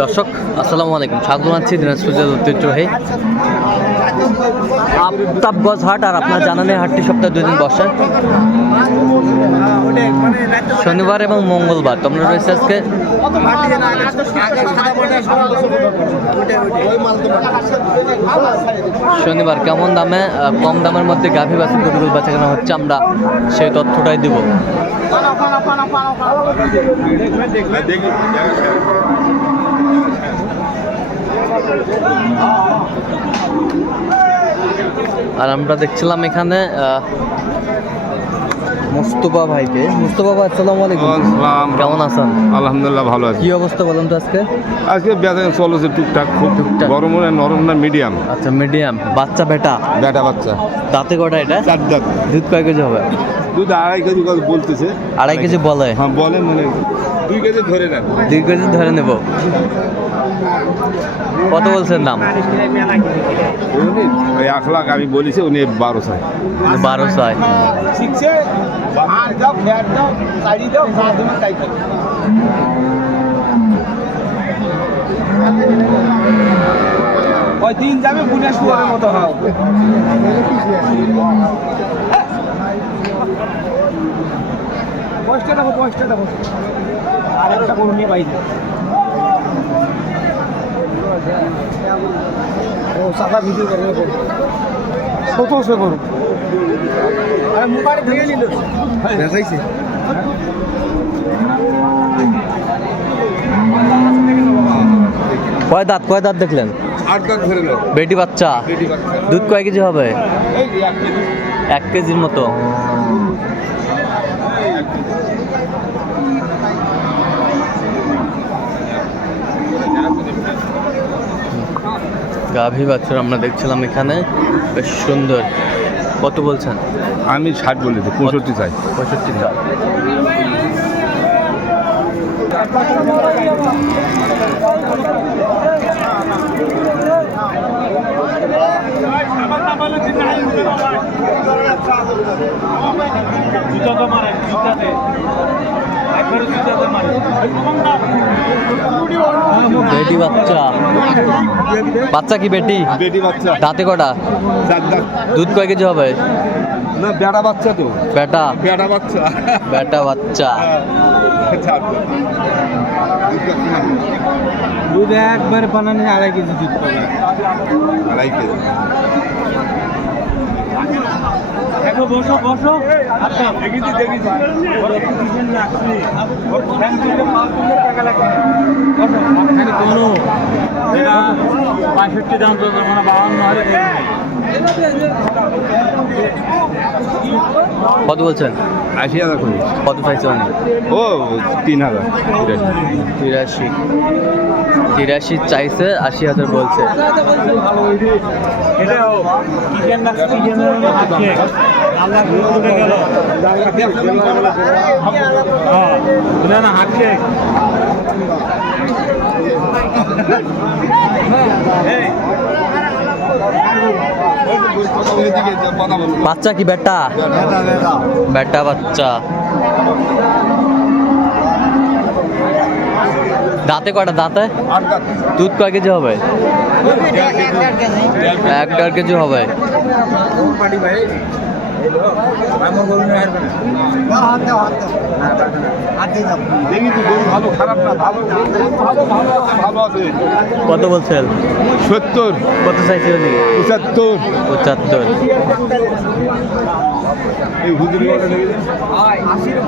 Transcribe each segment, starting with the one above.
দর্শক, আসসালামু আলাইকুম। স্বাগত জানাচ্ছি দিনাজপুর জেলার ঐতিহ্যবাহী আফতাবগঞ্জ হাট আর আপনার জানান হাটটি সপ্তাহে দুই দিন বসে। শনিবার এবং মঙ্গলবার। তোমরা রয়েছে আজকে শনিবার। কেমন দামে কম দামের মধ্যে গাভী বাছুর গরুগুলো বাচ্চা কেনা হচ্ছে আমরা সেই তথ্যটাই দিব। আর আমরা দেখছিলাম এখানে মুস্তফা ভাইকে। মুস্তফা ভাই আসসালামু আলাইকুম। কেমন আছেন? আলহামদুলিল্লাহ ভালো আছি। কি অবস্থা বলেন তো আজকে? আজকে বেতন চলেছে টুকটাক খুব টুকটাক। গরম না নরম না মিডিয়াম আচ্ছা মিডিয়াম বাচ্চা বেটা? বেটা বাচ্চা। দাঁতে কটা এটা? চার দাঁত। দুধ কয় কেজি হবে? দুধ আড়াই কেজি বলতেছে। আড়াই কেজি বলে। হ্যাঁ বলে মানে দুই কেজি ধরে নেন। দুই কেজি ধরে নেব। কত বলছেন দাম? উনি ওই এক লাখ আমি বলেছি উনি বারো চাই। বারো ছয় ওই দিন যাবে বুনে শুয়ারের মতো হাও। বয়সটা দেখো বয়সটা দেখো। আর একটা করুন নিয়ে বাইরে। ও সাদা ভিডিও করে করুন ছোট সে করুন আরে ভেঙে নিল। দেখাইছে। কয় দাঁত কয় দাঁত দেখলেন? বেটি বাচ্চা? দুধ কয় কেজি হবে? এক কেজির মতো। গাভী বাছুর আমরা দেখছিলাম এখানে। বেশ সুন্দর। কত বলছেন? আমি ষাট বলেছি পঁয়ষট্টি চাই। পঁয়ষট্টি জুতাতে। মারে বেটি বাচ্চা। বাচ্চা কি বেটি? বেটি বাচ্চা। দাঁতে কটা? দুধ কয় কেজি হবে? না বেটা বাচ্চা তো। বেটা? বেটা বাচ্চা। বেটা বাচ্চা। দুধ একবারে বানানি আড়াই কেজি দুধ। পাবে আড়াই কেজি। দেখো বসো বসো। আচ্ছা। দেখেছি দেখেছি। কোনো বাষট্টি দাম তো মানে বাউন্ন হাজার কত বলছেন? আশি হাজার করে। কত চাইছে অনেক ও তিন হাজার তিরাশি। তিরাশি। চাইছে আশি হাজার বলছে। এটাও কিচেন বাচ্চা কি বেটা বেটা বাচ্চা। দাঁতে কটা দাঁতে? দুধ কয় কেজি হবে? এক দেড় কেজি হবে। গরু ভালো খারাপ না ভালো ভালো ভালো আছে ভালো আছে কত বলছেন? সত্তর। কত চাইছে উনি পঁচাত্তর। পঁচাত্তর। এই হুজুরি আশির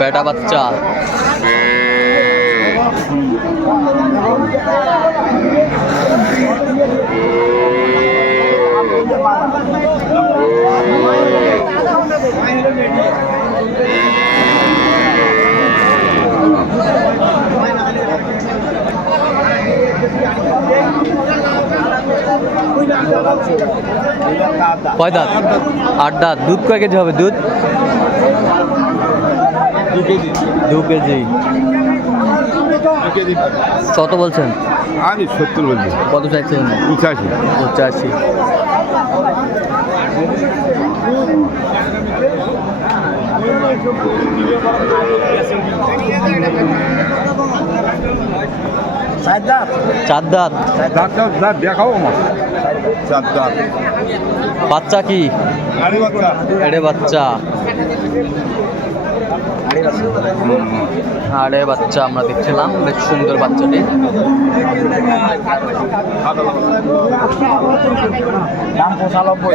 বেটা বাচ্চা কয় দাঁত? আট দাঁত। দুধ কয় কেজি হবে দুধ? দু কেজি। দু কেজি। কত বলছেন? আমি সত্তর বলছি। কত চাইছেন? পঁচাশি। পঁচাশি। চার দাঁত দেখাও আমার। চার দাঁত বাচ্চা কি? আরে বাচ্চা। আরে বাচ্চা আমরা দেখছিলাম বেশ সুন্দর বাচ্চাটি। পঁচানব্বই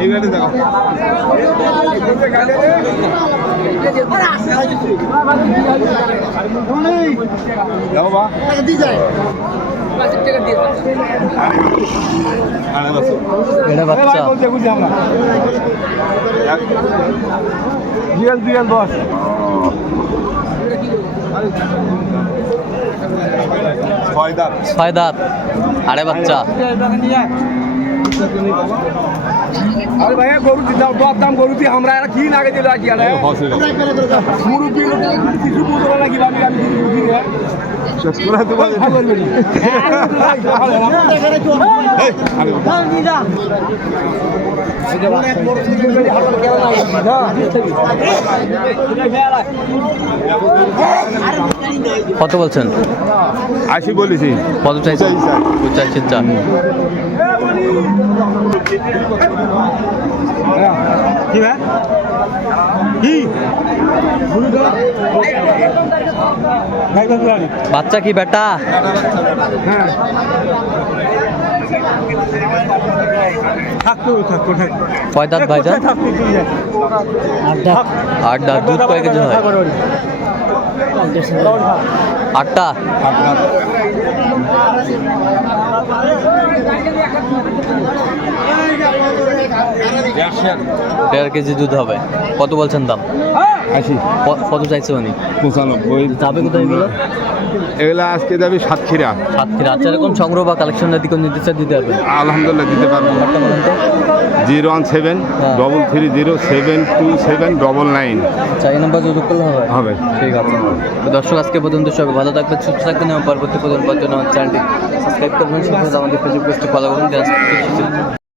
এই গাড়ি দেখো দেখো বা আরে বাচ্চা। দুয়াল দুয়াল দশ। ছয় দাঁত। ছয় দাঁত। আরে বাচ্চা। আরে ভাইয়া গরু দিতাম দর দাম গরু দিয়ে আমরা এরা কি লাগে দিল কি আরে হসে কিছু বুঝতে পারে কি আমি আমি বুঝি না। তোরা কত বলছেন? আশি বলেছি। কত চাইছেন? পঁচাশি চাই। পঁচাশি চা কি ভাই? কি? বাচ্চা কি বেটা? হ্যাঁ। থাকতো থাকতো থাকতো কয় দাঁত তুই যা। আট দাঁত দুধ কয় কেজি হয়? আটটা? আট দেড় কেজি দুধ হবে। কত বলছেন দাম? আশি। কত চাইছে উনি? পঁচানব্বই। যাবে কোথায় এগুলো? এগুলা আজকে যাবে সাতক্ষীরা। সাতক্ষীরা। আচ্ছা এরকম সংগ্রহ বা কালেকশন যদি কোনো নিতে চায় দিতে হবে আলহামদুলিল্লাহ দিতে পারব। Zero one seven. Double three zero seven two seven double nine আচ্ছা এই নাম্বার যোগাযোগ করলে হবে? হবে। ঠিক আছে। দর্শক আজকে পর্যন্ত সবাই ভালো থাকবেন সুস্থ থাকবেন এবং পরবর্তী পর্যন্ত চ্যানেলটি সাবস্ক্রাইব করবেন। সাথে আমাদের ফেসবুক পেজটি ফলো করবেন।